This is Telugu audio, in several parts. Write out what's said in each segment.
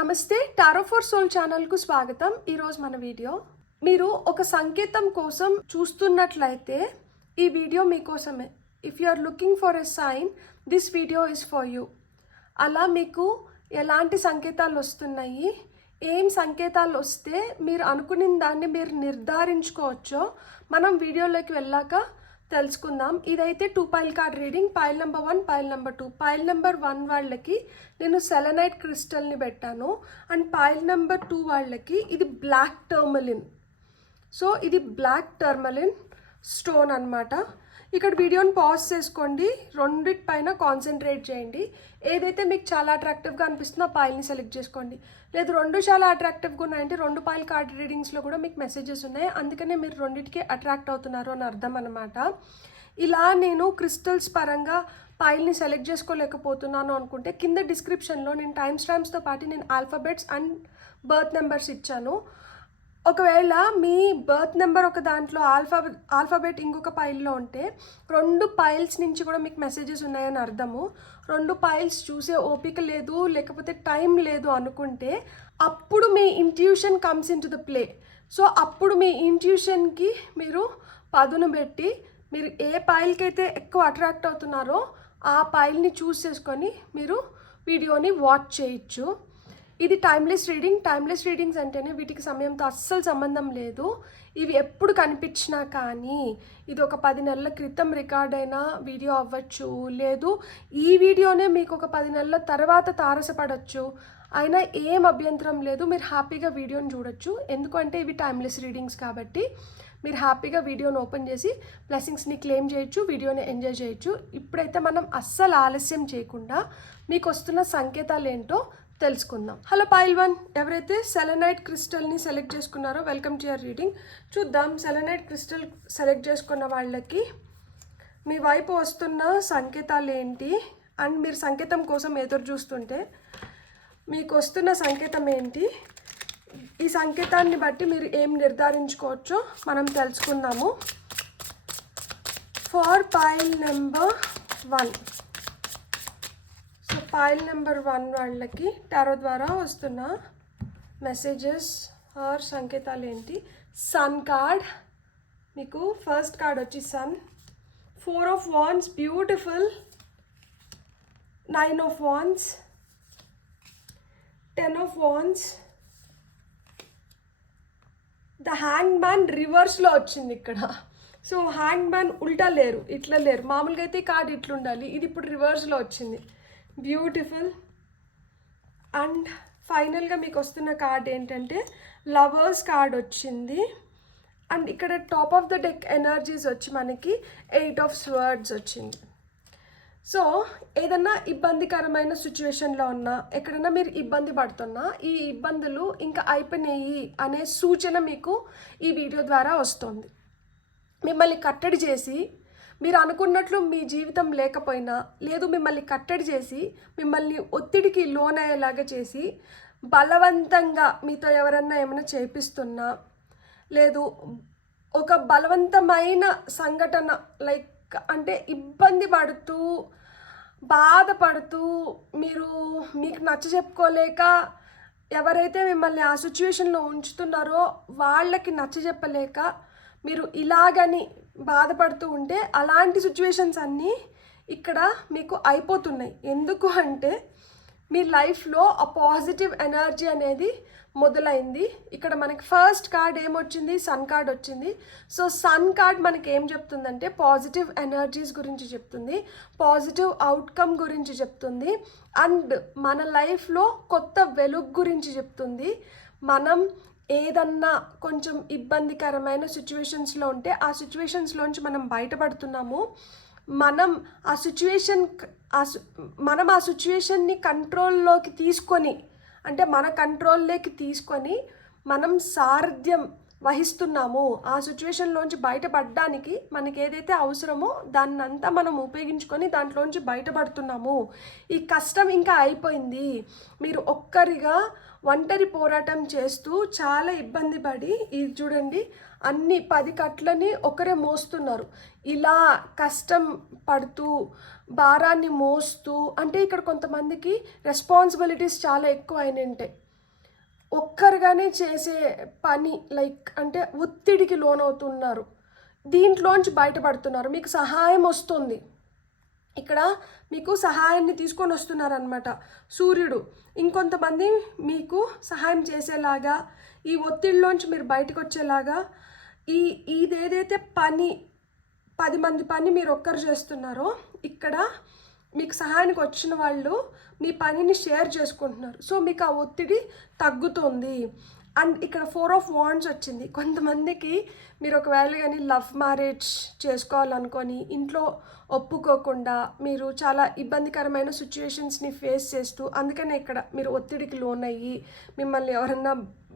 నమస్తే, టారో ఫర్ సోల్ ఛానల్కు స్వాగతం. ఈరోజు మన వీడియో, మీరు ఒక సంకేతం కోసం చూస్తున్నట్లయితే ఈ వీడియో మీకోసమే. If you are looking for a sign, this video is for you. అలా మీకు ఎలాంటి సంకేతాలు వస్తున్నాయి, ఏం సంకేతాలు వస్తే మీరు అనుకున్న దాన్ని మీరు నిర్ధారించుకోవచ్చో మనం వీడియోలోకి వెళ్ళాక తెలుసుకుందాం. ఇదైతే 2 pile card reading. Pile number 1, pile number 2. Pile number 1 వాళ్ళకి నేను సెలనైట్ క్రిస్టల్ని పెట్టాను, అండ్ పైల్ నెంబర్ 2 వాళ్ళకి ఇది బ్లాక్ టర్మలిన్. సో ఇది బ్లాక్ టర్మలిన్ స్టోన్ అనమాట. ఇక్కడ వీడియోని పాజ్ చేసుకోండి, రెండిటి పైన కాన్సన్ట్రేట్ చేయండి. ఏదైతే మీకు చాలా అట్రాక్టివ్గా అనిపిస్తుందో ఆ పైల్ని సెలెక్ట్ చేసుకోండి. లేదు రెండు చాలా అట్రాక్టివ్గా ఉన్నాయంటే 2 పైల్ కార్డ్ రీడింగ్స్లో కూడా మీకు మెసేజెస్ ఉన్నాయి, అందుకనే మీరు రెండింటికి అట్రాక్ట్ అవుతున్నారు అని అర్థం అనమాట. ఇలా నేను క్రిస్టల్స్ పరంగా పైల్ని సెలెక్ట్ చేసుకోలేకపోతున్నాను అనుకుంటే కింద డిస్క్రిప్షన్లో నేను టైమ్ స్టాంప్స్తో పాటు నేను ఆల్ఫాబెట్స్ అండ్ బర్త్ నెంబర్స్ ఇచ్చాను. ఒకవేళ మీ బర్త్ నెంబర్ ఒక దాంట్లో ఆల్ఫాబెట్ ఇంకొక పైల్లో ఉంటే 2 పైల్స్ నుంచి కూడా మీకు మెసేజెస్ ఉన్నాయని అర్థము. 2 పైల్స్ చూసే ఓపిక లేదు, లేకపోతే టైం లేదు అనుకుంటే అప్పుడు మీ intuition comes in to the play. So అప్పుడు మీ ఇంట్యూషన్కి మీరు పదును పెట్టి మీరు ఏ పైల్కి అయితే ఎక్కువ అట్రాక్ట్ అవుతున్నారో ఆ పైల్ని చూస్ చేసుకొని మీరు వీడియోని వాచ్ చేయొచ్చు. ఇది టైమ్లెస్ రీడింగ్. టైమ్లెస్ రీడింగ్స్ అంటేనే వీటికి సమయంతో అస్సలు సంబంధం లేదు. ఇవి ఎప్పుడు కనిపించినా కానీ ఇది ఒక 10 నెలల క్రితం రికార్డ్ అయిన వీడియో అవ్వచ్చు, లేదు ఈ వీడియోనే మీకు ఒక 10 నెలల తర్వాత తారసపడవచ్చు. అయినా ఏం అభ్యంతరం లేదు, మీరు హ్యాపీగా వీడియోని చూడొచ్చు. ఎందుకంటే ఇవి టైమ్లెస్ రీడింగ్స్ కాబట్టి మీరు హ్యాపీగా వీడియోని ఓపెన్ చేసి బ్లెస్సింగ్స్ని క్లెయిమ్ చేయొచ్చు, వీడియోని ఎంజాయ్ చేయొచ్చు. ఇప్పుడైతే మనం అస్సలు ఆలస్యం చేయకుండా మీకు వస్తున్న సంకేతాలు ఏంటో తెలుసుకుందాం. హలో పైల్ 1, ఎవరైతే సెలనైట్ క్రిస్టల్ని సెలెక్ట్ చేసుకున్నారో వెల్కమ్ టు యువర్ రీడింగ్. చూద్దాం సెలనైట్ క్రిస్టల్ సెలెక్ట్ చేసుకున్న వాళ్ళకి మీ వైపు వస్తున్న సంకేతాలు ఏంటి, అండ్ మీరు సంకేతం కోసం ఎదురు చూస్తుంటే మీకు వస్తున్న సంకేతం ఏంటి, ఈ సంకేతాన్ని బట్టి మీరు ఏం నిర్ధారించుకోవచ్చో మనం తెలుసుకుందాము. For pile number 1, pile number 1 వాళ్ళకి టారో ద్వారా వస్తున్న మెసేజెస్ ఆర్ సంకేతాలు ఏంటి. సన్ కార్డ్, మీకు ఫస్ట్ కార్డ్ వచ్చి sun. 4 of wands, beautiful. 9 of wands, 10 of wands. The hang man రివర్స్లో వచ్చింది ఇక్కడ. సో హ్యాంగ్ మ్యాన్ ఉల్టా లేరు, ఇట్లా లేరు. మామూలుగా అయితే కార్డ్ ఇట్లా ఉండాలి, ఇది ఇప్పుడు రివర్స్లో వచ్చింది. బ్యూటిఫుల్. అండ్ ఫైనల్గా మీకు వస్తున్న కార్డ్ ఏంటంటే లవర్స్ కార్డ్ వచ్చింది. అండ్ ఇక్కడ top of the deck energies వచ్చి మనకి 8 ఆఫ్ స్వర్డ్స్ వచ్చింది. సో ఏదన్నా ఇబ్బందికరమైన సిచ్యువేషన్లో ఉన్నా, ఎక్కడన్నా మీరు ఇబ్బంది పడుతున్నా, ఈ ఇబ్బందులు ఇంకా అయిపోయినాయి అనే సూచన మీకు ఈ వీడియో ద్వారా వస్తుంది. మిమ్మల్ని కట్టడి చేసి మీరు అనుకున్నట్లు మీ జీవితం లేకపోయినా, లేదు మిమ్మల్ని కట్టడి చేసి మిమ్మల్ని ఒత్తిడికి లోనయ్యేలాగా చేసి బలవంతంగా మీతో ఎవరన్నా ఏమైనా చేపిస్తున్నా, లేదు ఒక బలవంతమైన సంఘటన లైక్ అంటే ఇబ్బంది పడుతూ బాధపడుతూ మీకు నచ్చ చెప్పుకోలేక ఎవరైతే మిమ్మల్ని ఆ సిచ్యువేషన్లో ఉంచుతున్నారో వాళ్ళకి నచ్చ చెప్పలేక మీరు ఇలాగని బాధపడుతూ ఉంటే అలాంటి సిచ్యువేషన్స్ అన్నీ ఇక్కడ మీకు అయిపోతున్నాయి. ఎందుకు అంటే మీ లైఫ్లో ఆ పాజిటివ్ ఎనర్జీ అనేది మొదలైంది. ఇక్కడ మనకి ఫస్ట్ కార్డ్ ఏమొచ్చింది, సన్ కార్డ్ వచ్చింది. సో సన్ కార్డ్ మనకి ఏం చెప్తుందంటే పాజిటివ్ ఎనర్జీస్ గురించి చెప్తుంది, పాజిటివ్ అవుట్కమ్ గురించి చెప్తుంది, అండ్ మన లైఫ్లో కొత్త వెలుగు గురించి చెప్తుంది. మనం ఏదన్నా కొంచెం ఇబ్బందికరమైన సిచ్యువేషన్స్లో ఉంటే ఆ సిచ్యువేషన్స్లోంచి మనం బయటపడుతున్నాము. మనం ఆ సిచ్యువేషన్ని కంట్రోల్లోకి తీసుకొని, అంటే మన కంట్రోల్లోకి తీసుకొని మనం సారథ్యం వహిస్తున్నాము. ఆ సిచ్యువేషన్లోంచి బయటపడడానికి మనకి ఏదైతే అవసరమో దాన్నంతా మనం ఉపయోగించుకొని దాంట్లోంచి బయటపడుతున్నాము. ఈ కష్టం ఇంకా అయిపోయింది. మీరు ఒక్కరిగా ఒంటరి పోరాటం చేస్తూ చాలా ఇబ్బంది పడి, ఇది చూడండి అన్ని 10 కట్లని ఒకరే మోస్తున్నారు. ఇలా కష్టం పడుతూ భారాన్ని మోస్తూ, అంటే ఇక్కడ కొంతమందికి రెస్పాన్సిబిలిటీస్ చాలా ఎక్కువ అయినాయి. ఒక్కరుగానే చేసే పని అంటే ఒత్తిడికి లోనవుతున్నారు, దీంట్లోంచి బయటపడుతున్నారు, మీకు సహాయం వస్తుంది. ఇక్కడ మీకు సహాయాన్ని తీసుకొని వస్తున్నారనమాట సూర్యుడు. ఇంకొంతమంది మీకు సహాయం చేసేలాగా, ఈ ఒత్తిడిలోంచి మీరు బయటకు వచ్చేలాగా, ఇదేదైతే 10 మంది పని మీరు ఒక్కరు చేస్తున్నారో, ఇక్కడ మీకు సహాయానికి వచ్చిన వాళ్ళు మీ పనిని షేర్ చేసుకుంటున్నారు. సో మీకు ఆ ఒత్తిడి తగ్గుతుంది. అండ్ ఇక్కడ 4 ఆఫ్ వాండ్స్ వచ్చింది. కొంతమందికి మీరు ఒకవేళ కానీ లవ్ మ్యారేజ్ చేసుకోవాలనుకొని ఇంట్లో ఒప్పుకోకుండా మీరు చాలా ఇబ్బందికరమైన సిచ్యువేషన్స్ని ఫేస్ చేస్తూ, అందుకనే ఇక్కడ మీరు ఒత్తిడికి లోనయ్యి మిమ్మల్ని ఎవరన్నా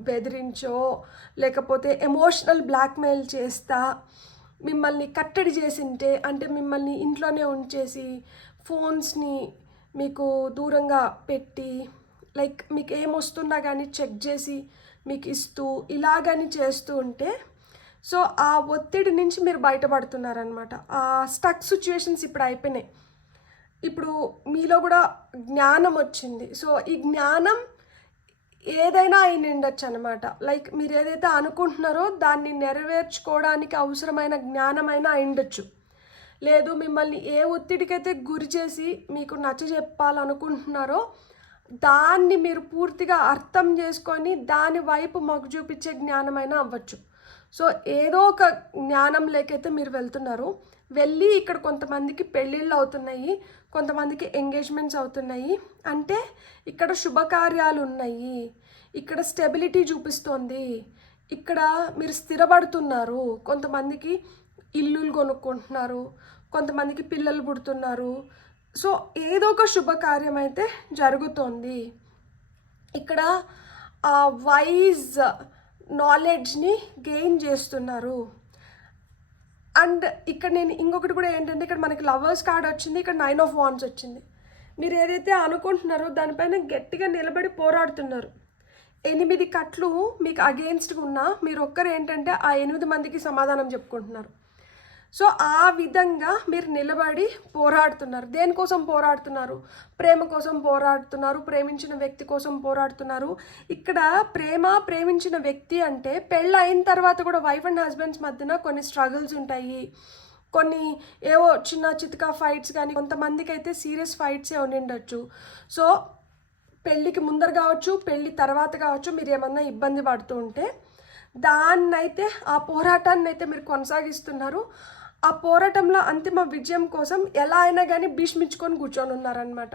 బెదిరించో లేకపోతే ఎమోషనల్ బ్లాక్మెయిల్ చేస్తా మిమ్మల్ని కట్టడి చేసింటే, అంటే మిమ్మల్ని ఇంట్లోనే ఉంచేసి ఫోన్స్ని మీకు దూరంగా పెట్టి మీకు ఏమొస్తున్నా కానీ చెక్ చేసి మీకు ఇస్తూ ఇలాగని చేస్తూ ఉంటే, సో ఆ ఒత్తిడి నుంచి మీరు బయటపడుతున్నారనమాట. ఆ స్టక్ సిచ్యువేషన్స్ ఇప్పుడు అయిపోయినాయి. ఇప్పుడు మీలో కూడా జ్ఞానం వచ్చింది. సో ఈ జ్ఞానం ఏదైనా అయిన ఉండొచ్చు అనమాట. మీరు ఏదైతే అనుకుంటున్నారో దాన్ని నెరవేర్చుకోవడానికి అవసరమైన జ్ఞానమైనా అయిండొచ్చు. లేదు మిమ్మల్ని ఏ ఒత్తిడికైతే గురి చేసి మీకు నచ్చజెప్పాలనుకుంటున్నారో దాన్ని మీరు పూర్తిగా అర్థం చేసుకొని దాని వైపు మొగ్గు చూపించే జ్ఞానమైనా అవ్వచ్చు. సో ఏదో ఒక జ్ఞానం లేకైతే మీరు వెళ్తున్నారు. వెళ్ళి ఇక్కడ కొంతమందికి పెళ్ళిళ్ళు అవుతున్నాయి, కొంతమందికి ఎంగేజ్మెంట్స్ అవుతున్నాయి. అంటే ఇక్కడ శుభకార్యాలు ఉన్నాయి, ఇక్కడ స్టెబిలిటీ చూపిస్తోంది, ఇక్కడ మీరు స్థిరపడుతున్నారు. కొంతమందికి ఇల్లులు కొనుక్కుంటున్నారు, కొంతమందికి పిల్లలు పుడుతున్నారు. సో ఏదో ఒక శుభకార్యం అయితే జరుగుతోంది. ఇక్కడ వైజ్ నాలెడ్జ్ని గెయిన్ చేస్తున్నారు. అండ్ ఇక్కడ నేను ఇంకొకటి కూడా ఏంటంటే, ఇక్కడ మనకి లవర్స్ కార్డ్ వచ్చింది, ఇక్కడ 9 ఆఫ్ వాండ్స్ వచ్చింది. మీరు ఏదైతే అనుకుంటున్నారో దానిపైన గట్టిగా నిలబడి పోరాడుతున్నారు. 8 కట్లు మీకు అగెయిన్స్ట్గా ఉన్నా మీరు ఒక్కరు ఏంటంటే ఆ 8 మందికి సమాధానం చెప్పుకుంటున్నారు. సో ఆ విధంగా మీరు నిలబడి పోరాడుతున్నారు. దేనికోసం పోరాడుతున్నారు? ప్రేమ కోసం పోరాడుతున్నారు, ప్రేమించిన వ్యక్తి కోసం పోరాడుతున్నారు. ఇక్కడ ప్రేమించిన వ్యక్తి అంటే పెళ్ళి అయిన తర్వాత కూడా వైఫ్ అండ్ హస్బెండ్స్ మధ్యన కొన్ని స్ట్రగుల్స్ ఉంటాయి, కొన్ని ఏవో చిన్న చితకా ఫైట్స్ కానీ, కొంతమందికి అయితే సీరియస్ ఫైట్సే ఉండిండొచ్చు. సో పెళ్ళికి ముందర కావచ్చు, పెళ్ళి తర్వాత కావచ్చు, మీరు ఏమన్నా ఇబ్బంది పడుతూ ఉంటే దాన్నైతే ఆ పోరాటాన్ని అయితే మీరు కొనసాగిస్తున్నారు. ఆ పోరాటంలో అంతిమ విజయం కోసం ఎలా అయినా కానీ భీష్మించుకొని కూర్చొని ఉన్నారనమాట.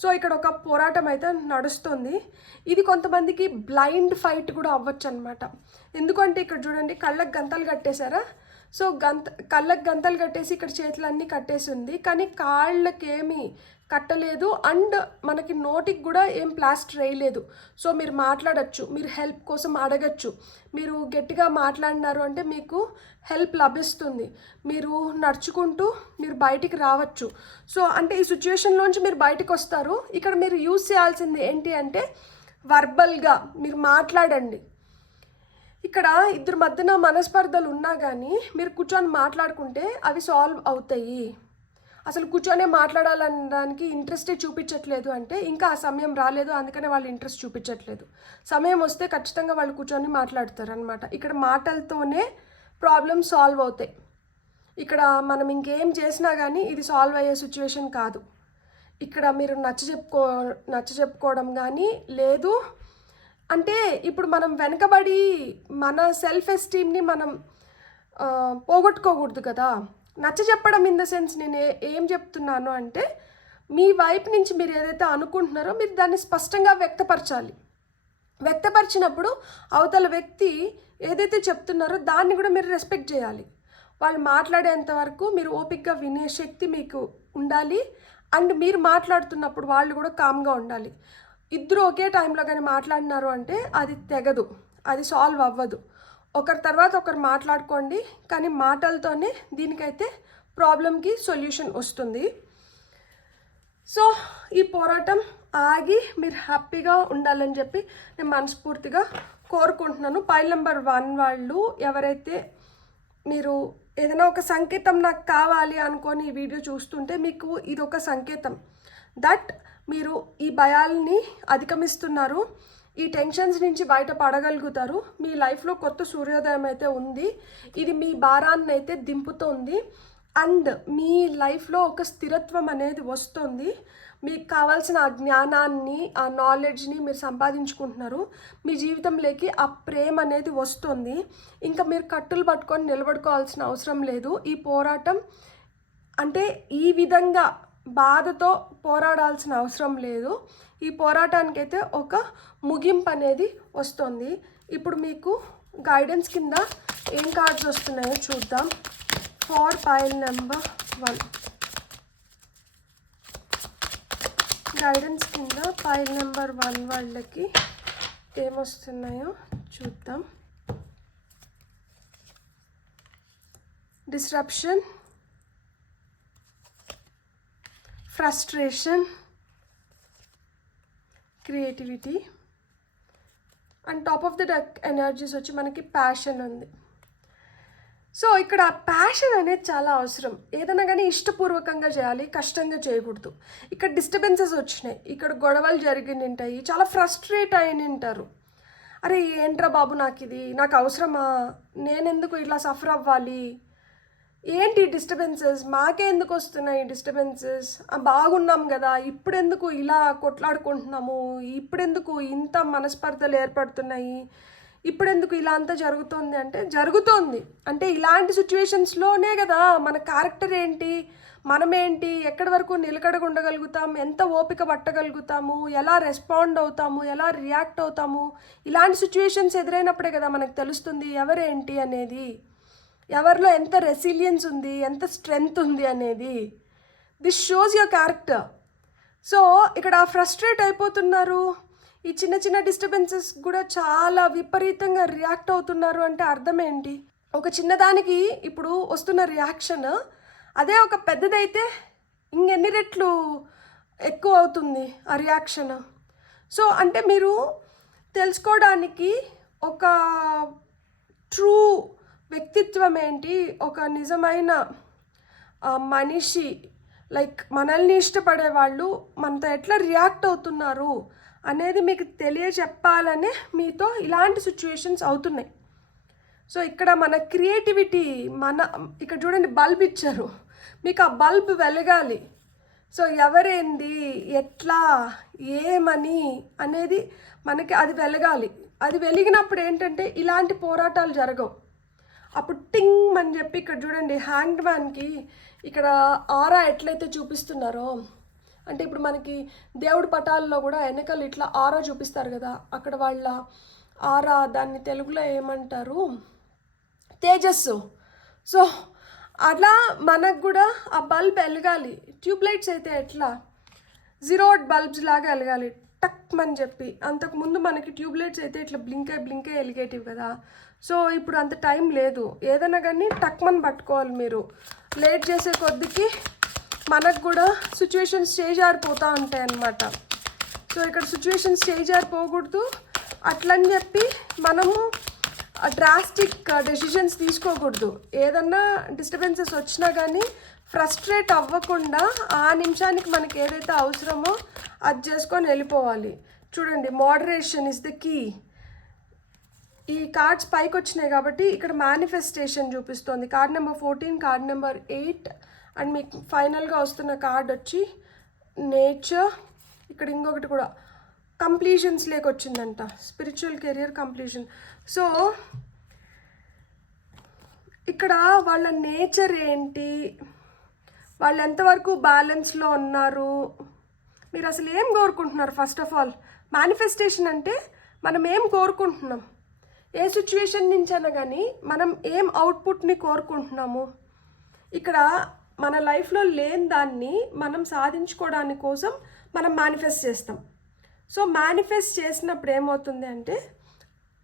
సో ఇక్కడ ఒక పోరాటం అయితే నడుస్తుంది. ఇది కొంతమందికి బ్లైండ్ ఫైట్ కూడా అవ్వచ్చు అనమాట. ఎందుకంటే ఇక్కడ చూడండి, కళ్ళకు గంతలు కట్టేశారా. సో కళ్ళకు గంతలు కట్టేసి ఇక్కడ చేతులన్నీ కట్టేసి ఉంది, కానీ కాళ్ళకేమీ కట్టలేదు. అండ్ మనకి నోటికి కూడా ఏం ప్లాస్టర్ వేయలేదు. సో మీరు మాట్లాడచ్చు, మీరు హెల్ప్ కోసం అడగచ్చు. మీరు గట్టిగా మాట్లాడినారు అంటే మీకు హెల్ప్ లభిస్తుంది. మీరు నడుచుకుంటూ మీరు బయటికి రావచ్చు. సో అంటే ఈ సిచ్యువేషన్లోంచి మీరు బయటకు వస్తారు. ఇక్కడ మీరు యూజ్ చేయాల్సింది ఏంటి అంటే వర్బల్గా మీరు మాట్లాడండి. ఇక్కడ ఇద్దరు మధ్యన మనస్పర్ధలు ఉన్నా కానీ మీరు కూర్చొని మాట్లాడుకుంటే అవి సాల్వ్ అవుతాయి. అసలు కూర్చొనే మాట్లాడాలనడానికి ఇంట్రెస్టే చూపించట్లేదు అంటే ఇంకా ఆ సమయం రాలేదు, అందుకనే వాళ్ళు ఇంట్రెస్ట్ చూపించట్లేదు. సమయం వస్తే ఖచ్చితంగా వాళ్ళు కూర్చొని మాట్లాడతారు అనమాట. ఇక్కడ మాటలతోనే ప్రాబ్లమ్స్ సాల్వ్ అవుతాయి. ఇక్కడ మనం ఇంకేం చేసినా కానీ ఇది సాల్వ్ అయ్యే సిచ్యువేషన్ కాదు. ఇక్కడ మీరు నచ్చ చెప్పుకోవడం కానీ లేదు. అంటే ఇప్పుడు మనం వెనకబడి మన సెల్ఫ్ ఎస్టీమ్ని మనం పోగొట్టుకోకూడదు కదా. నచ్చ చెప్పడం ఇన్ ద సెన్స్ నేను ఏం చెప్తున్నాను అంటే, మీ వైపు నుంచి మీరు ఏదైతే అనుకుంటున్నారో మీరు దాన్ని స్పష్టంగా వ్యక్తపరచాలి. వ్యక్తపరిచినప్పుడు అవతల వ్యక్తి ఏదైతే చెప్తున్నారో దాన్ని కూడా మీరు రెస్పెక్ట్ చేయాలి. వాళ్ళు మాట్లాడేంత వరకు మీరు ఓపికగా వినే శక్తి మీకు ఉండాలి. అండ్ మీరు మాట్లాడుతున్నప్పుడు వాళ్ళు కూడా కామ్గా ఉండాలి. ఇద్దరు ఒకే టైంలో కానీ మాట్లాడినారు అంటే అది తెగదు, అది సాల్వ్ అవ్వదు. ఒకరి తర్వాత ఒకరు మాట్లాడుకోండి, కానీ మాటలతోనే దీనికైతే ప్రాబ్లంకి సొల్యూషన్ వస్తుంది. సో ఈ పోరాటం ఆగి మీరు హ్యాపీగా ఉండాలని చెప్పి నేను మనస్ఫూర్తిగా కోరుకుంటున్నాను. పైల్ నెంబర్ 1 వాళ్ళు ఎవరైతే మీరు ఏదైనా ఒక సంకేతం నాకు కావాలి అనుకొని ఈ వీడియో చూస్తుంటే మీకు ఇది ఒక సంకేతం దట్ మీరు ఈ భయాల్ని అధిగమిస్తున్నారు. ఈ టెన్షన్స్ నుంచి బయటపడగలుగుతారు. మీ లైఫ్లో కొత్త సూర్యోదయం అయితే ఉంది. ఇది మీ భారాన్ని అయితే దింపుతోంది. అండ్ మీ లైఫ్లో ఒక స్థిరత్వం అనేది వస్తుంది. మీకు కావాల్సిన ఆ జ్ఞానాన్ని, ఆ నాలెడ్జ్ని మీరు సంపాదించుకుంటున్నారు. మీ జీవితంలోకి ఆ ప్రేమ అనేది వస్తుంది. ఇంకా మీరు కట్టులు పట్టుకొని నిలబడుకోవాల్సిన అవసరం లేదు. ఈ పోరాటం అంటే ఈ విధంగా బాధతో పోరాడాల్సిన అవసరం లేదు. ఈ పోరాటానికైతే ఒక ముగింపు అనేది వస్తుంది. ఇప్పుడు మీకు గైడెన్స్ కింద ఏం కార్డ్స్ వస్తున్నాయో చూద్దాం. ఫార్ పైల్ నెంబర్ 1 గైడెన్స్ కింద పైల్ నెంబర్ 1 వాళ్ళకి ఏమొస్తున్నాయో చూద్దాం. Disruption, frustration, creativity and top of the deck energies వచ్చి మనకి ప్యాషన్ ఉంది. సో ఇక్కడ ప్యాషన్ అనేది చాలా అవసరం. ఏదైనా కానీ ఇష్టపూర్వకంగా చేయాలి, కష్టంగా చేయకూడదు. ఇక్కడ డిస్టర్బెన్సెస్ వచ్చినాయి, ఇక్కడ గొడవలు జరిగి ఉంటాయి, చాలా ఫ్రస్ట్రేట్ అయిన ఉంటారు. అరే ఏంట్రా బాబు, నాకు అవసరమా, నేనెందుకు ఇట్లా సఫర్ అవ్వాలి, ఏంటి డిస్టర్బెన్సెస్, మాకే ఎందుకు వస్తున్నాయి డిస్టర్బెన్సెస్, బాగున్నాం కదా, ఇప్పుడెందుకు ఇలా కొట్లాడుకుంటున్నాము, ఇప్పుడెందుకు ఇంత మనస్పర్ధలు ఏర్పడుతున్నాయి, ఇప్పుడెందుకు ఇలా అంతా జరుగుతుంది జరుగుతోంది అంటే ఇలాంటి సిచ్యువేషన్స్లోనే కదా మన క్యారెక్టర్ ఏంటి, మనమేంటి, ఎక్కడి వరకు నిలకడగా ఉండగలుగుతాం, ఎంత ఓపిక పట్టగలుగుతాము, ఎలా రెస్పాండ్ అవుతాము, ఎలా రియాక్ట్ అవుతాము, ఇలాంటి సిచ్యువేషన్స్ ఎదురైనప్పుడే కదా మనకు తెలుస్తుంది ఎవరేంటి అనేది, ఎవరిలో ఎంత రెసిలియన్స్ ఉంది, ఎంత స్ట్రెంగ్త్ ఉంది అనేది. This shows your character. So ఇక్కడ ఫ్రస్ట్రేట్ అయిపోతున్నారు, ఈ చిన్న చిన్న డిస్టర్బెన్సెస్ కూడా చాలా విపరీతంగా రియాక్ట్ అవుతున్నారు అంటే అర్థం ఏంటి? ఒక చిన్నదానికి ఇప్పుడు వస్తున్న రియాక్షన్ అదే ఒక పెద్దదైతే ఇంకెన్ని రెట్లు ఎక్కువ అవుతుంది ఆ రియాక్షన్. సో అంటే మీరు తెలుసుకోవడానికి ఒక ట్రూ వ్యక్తిత్వం ఏంటి, ఒక నిజమైన మనిషి లైక్ మనల్ని ఇష్టపడే వాళ్ళు మనతో ఎట్లా రియాక్ట్ అవుతున్నారు అనేది మీకు తెలియచెప్పాలనే మీతో ఇలాంటి సిచ్యువేషన్స్ అవుతున్నాయి. సో ఇక్కడ మన క్రియేటివిటీ, ఇక్కడ చూడండి బల్బ్ ఇచ్చారు, మీకు ఆ బల్బ్ వెలగాలి. సో ఎవరేంది, ఎట్లా, ఏమని అనేది మనకి అది వెలగాలి. అది వెలిగినప్పుడు ఏంటంటే ఇలాంటి పోరాటాలు జరగవు. అప్పుడు టింగ్ అని చెప్పి ఇక్కడ చూడండి హ్యాండ్ మ్యాన్కి ఇక్కడ ఆరా ఎట్లయితే చూపిస్తున్నారో, అంటే ఇప్పుడు మనకి దేవుడి పటాల్లో కూడా వెనకలు ఇట్లా ఆరా చూపిస్తారు కదా, అక్కడ వాళ్ళ ఆరా, దాన్ని తెలుగులో ఏమంటారు, తేజస్సు. సో అట్లా మనకు కూడా ఆ బల్బ్ వెలగాలి. ట్యూబ్లైట్స్ అయితే ఎట్లా 0 వాట్ బల్బ్స్ లాగా వెలగాలి టక్ అని చెప్పి. అంతకుముందు మనకి ట్యూబ్లైట్స్ అయితే ఇట్లా బ్లింకే వెలిగేటివి కదా. సో ఇప్పుడు అంత టైం లేదు, ఏదైనా కానీ టక్మని పట్టుకోవాలి. మీరు లేట్ చేసే కొద్దికి మనకు కూడా సిచ్యువేషన్ స్టేజ్ ఆరిపోతూ ఉంటాయి అన్నమాట. సో ఇక్కడ సిచ్యువేషన్ స్టేజ్ ఆరిపోకూడదు, అట్లని చెప్పి మనము డ్రాస్టిక్ డెసిషన్స్ తీసుకోకూడదు. ఏదన్నా డిస్టర్బెన్సెస్ వచ్చినా కానీ ఫ్రస్ట్రేట్ అవ్వకుండా ఆ నిమిషానికి మనకి ఏదైతే అవసరమో అది చేసుకొని వెళ్ళిపోవాలి. చూడండి మోడరేషన్ ఇస్ ద కీ. ఈ కార్డ్స్ పైకి వచ్చినాయి కాబట్టి ఇక్కడ మేనిఫెస్టేషన్ చూపిస్తుంది. Card number 14, card number 8 and మీకు ఫైనల్గా వస్తున్న కార్డ్ వచ్చి నేచర్. ఇక్కడ ఇంకొకటి కూడా కంప్లీషన్స్ లేక వచ్చిందంట, స్పిరిచువల్ కెరియర్ కంప్లీషన్. సో ఇక్కడ వాళ్ళ నేచర్ ఏంటి, వాళ్ళు ఎంతవరకు బ్యాలెన్స్లో ఉన్నారు, మీరు అసలు ఏం కోరుకుంటున్నారు. ఫస్ట్ ఆఫ్ ఆల్ మేనిఫెస్టేషన్ అంటే మనం ఏం కోరుకుంటున్నాం, ఏ సిచ్యువేషన్ నుంచి అయినా కానీ మనం ఏం అవుట్పుట్ని కోరుకుంటున్నాము. ఇక్కడ మన లైఫ్లో లేని దాన్ని మనం సాధించుకోవడానికి కోసం మనం మేనిఫెస్ట్ చేస్తాం. సో మేనిఫెస్ట్ చేసినప్పుడు ఏమవుతుంది అంటే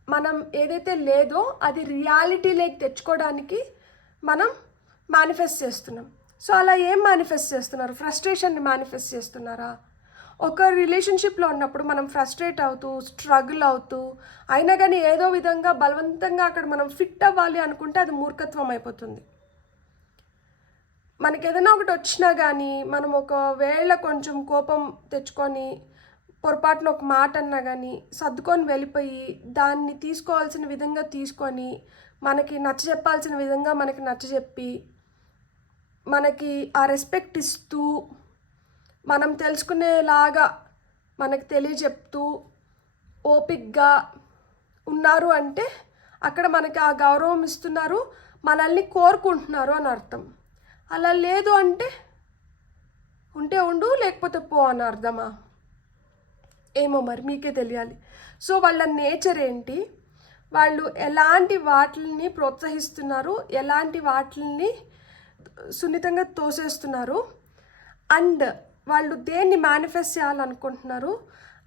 మనం ఏదైతే లేదో అది రియాలిటీలోకి తెచ్చుకోవడానికి మనం మేనిఫెస్ట్ చేస్తున్నాం. సో అలా ఏం మేనిఫెస్ట్ చేస్తున్నారు, ఫ్రస్ట్రేషన్ని మేనిఫెస్ట్ చేస్తున్నారా? ఒక రిలేషన్షిప్లో ఉన్నప్పుడు మనం ఫ్రస్ట్రేట్ అవుతూ స్ట్రగుల్ అవుతూ అయినా కానీ ఏదో విధంగా బలవంతంగా అక్కడ మనం ఫిట్ అవ్వాలి అనుకుంటే అది మూర్ఖత్వం అయిపోతుంది. మనకి ఏదైనా ఒకటి వచ్చినా కానీ మనం ఒకవేళ కొంచెం కోపం తెచ్చుకొని పొరపాటున ఒక మాట అన్నా కానీ సర్దుకొని వెళ్ళిపోయి దాన్ని తీసుకోవాల్సిన విధంగా తీసుకొని మనకి నచ్చజెప్పాల్సిన విధంగా మనకి నచ్చజెప్పి మనకి ఆ రెస్పెక్ట్ ఇస్తూ మనం తెలుసుకునేలాగా మనకి తెలియజెప్తూ ఓపిక్గా ఉన్నారు అంటే అక్కడ మనకి ఆ గౌరవం ఇస్తున్నారు, మనల్ని కోరుకుంటున్నారు అని అర్థం. అలా లేదు అంటే ఉంటే ఉండు లేకపోతే పో అని అర్థమా? ఏమో మరి మీకే తెలియాలి. సో వాళ్ళ నేచర్ ఏంటి, వాళ్ళు ఎలాంటి వాటిని ప్రోత్సహిస్తున్నారు, ఎలాంటి వాటిని సున్నితంగా తోసేస్తున్నారు, అండ్ వాళ్ళు దేన్ని మేనిఫెస్ట్ చేయాలనుకుంటున్నారు.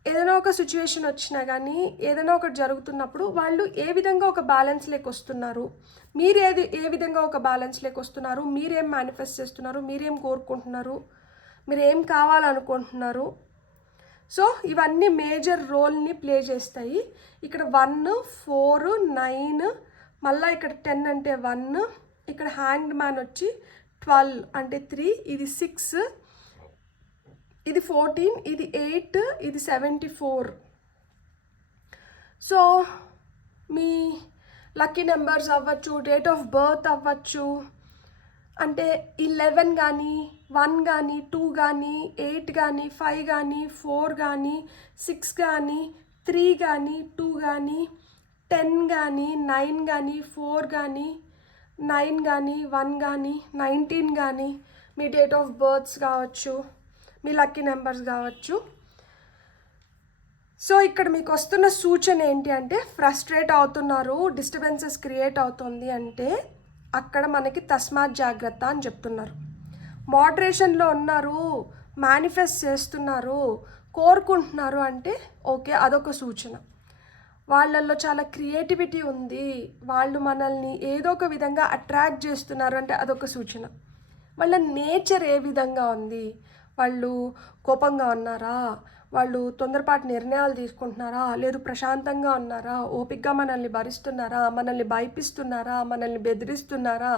ఏదైనా ఒక సిచ్యువేషన్ వచ్చినా కానీ ఏదైనా ఒకటి జరుగుతున్నప్పుడు వాళ్ళు ఏ విధంగా ఒక బ్యాలెన్స్లోకి వస్తున్నారు, మీరు ఏ విధంగా ఒక బ్యాలెన్స్లోకి వస్తున్నారు, మీరేం మేనిఫెస్ట్ చేస్తున్నారు, మీరేం కోరుకుంటున్నారు, మీరు ఏం కావాలనుకుంటున్నారు. సో ఇవన్నీ మేజర్ రోల్ని ప్లే చేస్తాయి. ఇక్కడ 1, 4, 9, మళ్ళీ ఇక్కడ 10 అంటే 1, ఇక్కడ హ్యాండ్ మ్యాన్ వచ్చి 12 అంటే 3, ఇది 6, ఇది 14, ఇది 8, ఇది 74. సో మీ లక్కీ నెంబర్స్ అవ్వచ్చు, డేట్ ఆఫ్ బర్త్ అవ్వచ్చు, అంటే 11 కానీ 1 కానీ 2 కానీ 8 కానీ 5 కానీ 4 కానీ 6 కానీ 3 కానీ 2 కానీ 10 కానీ 9 కానీ 4 కానీ 9 కానీ 1 కానీ 19 కానీ మీ డేట్ ఆఫ్ బర్త్స్ కావచ్చు, మీ లక్కీ నెంబర్స్ కావచ్చు. సో ఇక్కడ మీకు వస్తున్న సూచన ఏంటి అంటే ఫ్రస్ట్రేట్ అవుతున్నారు, డిస్టర్బెన్సెస్ క్రియేట్ అవుతుంది అంటే అక్కడ మనకి తస్మాత్ జాగ్రత్త అని చెప్తున్నారు. మోడరేషన్లో ఉన్నారు, మేనిఫెస్ట్ చేస్తున్నారు, కోరుకుంటున్నారు అంటే ఓకే, అదొక సూచన. వాళ్ళల్లో చాలా క్రియేటివిటీ ఉంది, వాళ్ళు మనల్ని ఏదో ఒక విధంగా అట్రాక్ట్ చేస్తున్నారు అంటే అదొక సూచన. వాళ్ళ నేచర్ ఏ విధంగా ఉంది, వాళ్ళు కోపంగా ఉన్నారా, వాళ్ళు తొందరపాటు నిర్ణయాలు తీసుకుంటున్నారా, లేదు ప్రశాంతంగా ఉన్నారా, ఓపికగా మనల్ని భరిస్తున్నారా, మనల్ని భయపిస్తున్నారా, మనల్ని బెదిరిస్తున్నారా,